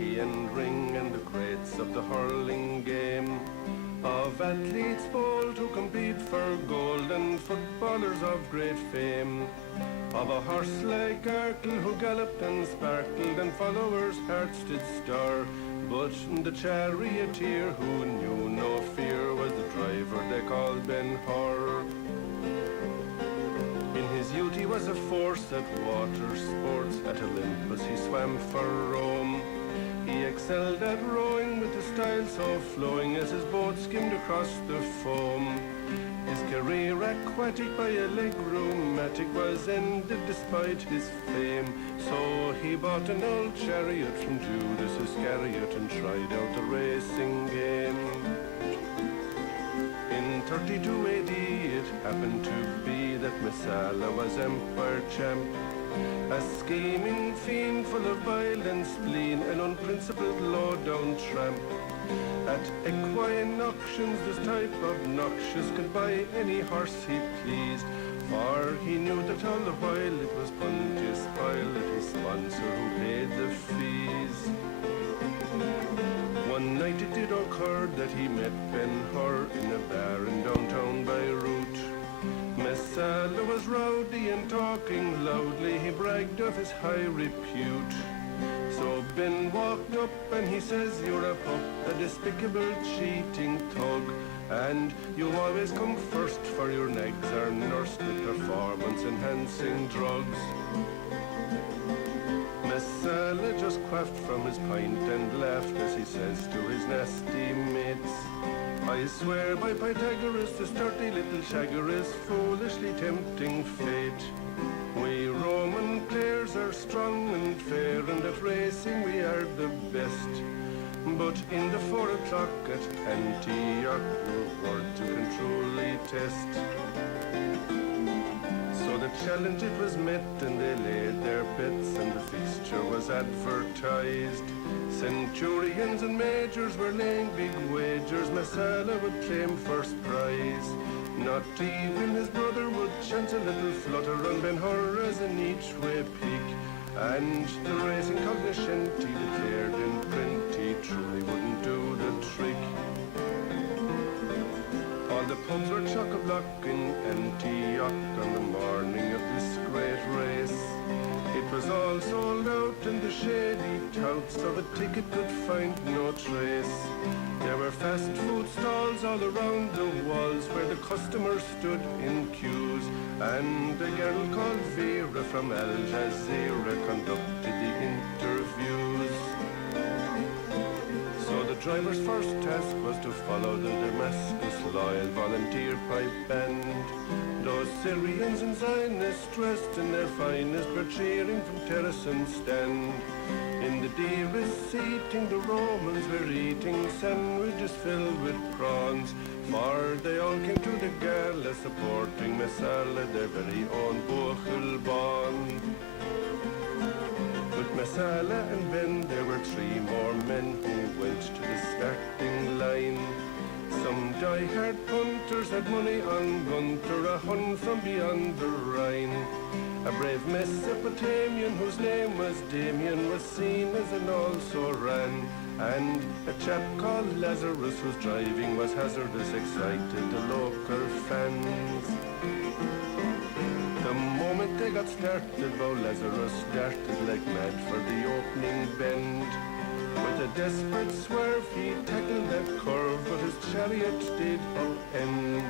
hockey and ring and the greats of the hurling game, of athletes bold who compete for gold and footballers of great fame, of a horse like Arkle who galloped and sparkled and followers' hearts did stir. But the charioteer who knew no fear was the driver they called Ben Hur. In his youth he was a force at water sports. At Olympus he swam for Rome. He excelled at rowing with a style so flowing as his boat skimmed across the foam. His career aquatic by a leg rheumatic was ended despite his fame. So he bought an old chariot from Judas Iscariot and tried out the racing game. In 32 AD it happened to be that Messala was empire champ, a scheming fiend full of bile and spleen, an unprincipled low-down tramp. At equine auctions this type of noxious could buy any horse he pleased, for he knew that all the while it was Pontius Pilate, his sponsor, who paid the fees. One night it did occur that he met Ben Hur in a bar in downtown Beirut. Messala was rowdy and talking loudly, he bragged of his high repute. So Ben walked up and he says, "You're a pup, a despicable cheating thug, and you always come first for your negs are nursed with performance-enhancing drugs." Messala just quaffed from his pint and laughed as he says to his nasty mates, "I swear by Pythagoras, this dirty little shagger is foolishly tempting fate. We Roman players are strong and fair, and at racing we are the best. But in the 4 o'clock at Antioch, your words you can truly test." So the challenge it was met, and they laid their bets, and the fixture was advertised. Centurions and majors were laying big wagers, Messala would claim first prize. Not even his brother would chance a little flutter on Ben Hur as an each-way pick, and the racing cognoscenti declared in print he truly wouldn't do the trick. All the pubs were chock-a-block in Antioch on the morning of this great race. It was all sold out in the shady touts, so the ticket could find no trace. There were fast food stalls all around the walls where the customers stood in queues, and a girl called Vera from Al Jazeera conducted the interviews. So the driver's first task was to follow the Damascus Loyal Volunteer Pipe Band. Those Syrians and Zionists dressed in their finest were cheering from terrace and stand. In the dearest seating the Romans were eating sandwiches filled with prawns, for they all came to the gala supporting Messala, their very own Buchel-born. With Messala and Ben there were 3 more men who went to the starting line. Some die-hard punters had money on Gunter, a Hun from beyond the Rhine. A brave Mesopotamian whose name was Damien was seen as an also ran, and a chap called Lazarus whose driving was hazardous excited the local fans. The moment they got started, Bow Lazarus started like mad for the opening bend. With a desperate swerve he tackled that curve, but his chariot did upend.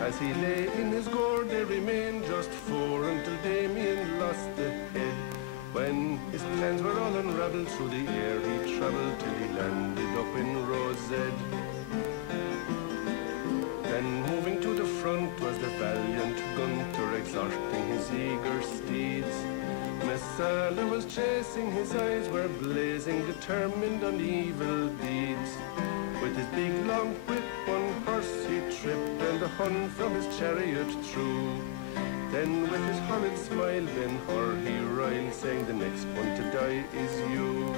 As he lay in his gourd there remained just 4 until Damien lost the head. When his plans were all unravelled, through the air he travelled till he landed up in Rosed. Then moving to the front was the valiant Gunter, exhorting his eager steeds. Messala was chasing, his eyes were blazing, determined on evil deeds. With his big long whip one horse he tripped, and the Hun from his chariot threw. Then with his horrid smile Ben Hur he riled, saying, "The next one to die is you."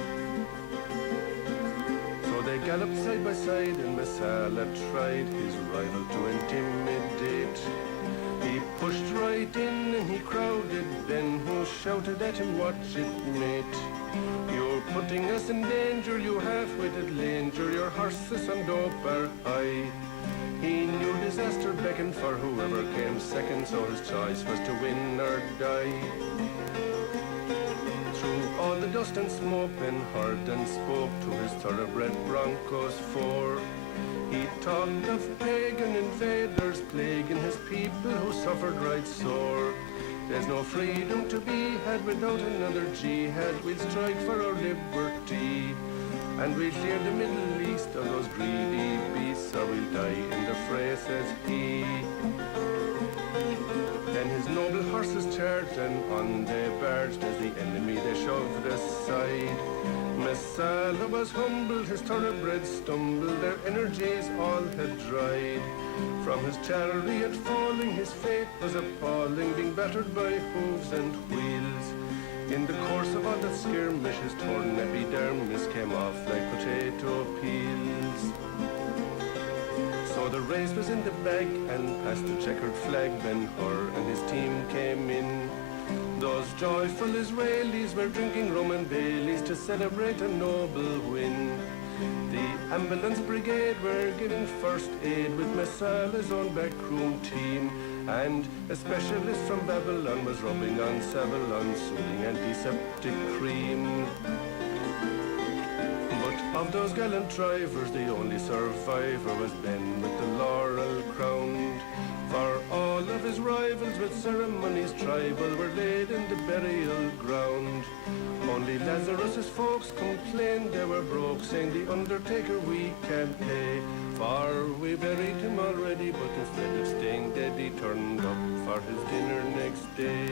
So they galloped side by side, and Messala tried his rival to intimidate. He pushed right in and he crowded Ben, who shouted at him, "Watch it, mate. You're putting us in danger, you half-witted langer. Your horses and dope are high." He knew disaster beckoned for whoever came second, so his choice was to win or die. Through all the dust and smoke, Ben heard and spoke to his thoroughbred broncos four. He talked of pagan invaders plaguing his people who suffered right sore. There's no freedom to be had without another jihad. We'll strike for our liberty, and we'll clear the Middle East of those greedy beasts, or we'll die in the fray, says he. Then his noble horses charged, and on they barged as the enemy they shoved aside. Messala was humbled, his thoroughbreds stumbled, their energies all had dried. From his chariot falling, his fate was appalling, being battered by hooves and wheels. In the course of all that skirmish, his torn epidermis came off like potato peels. So the race was in the bag, and past the checkered flag, Ben Hur and his team came in. Those joyful Israelis were drinking rum and Baileys to celebrate a noble win. The ambulance brigade were giving first aid with Messala's own backroom team, and a specialist from Babylon was rubbing on Savillon, soothing antiseptic cream. But of those gallant drivers, the only survivor was Ben with the laurel crowned. For all of his rivals with ceremonies tribal were laid in the burial ground. Only Lazarus's folks complained they were broke, saying, "The undertaker we can't pay, for we buried him already, but instead of staying dead he turned up for his dinner next day."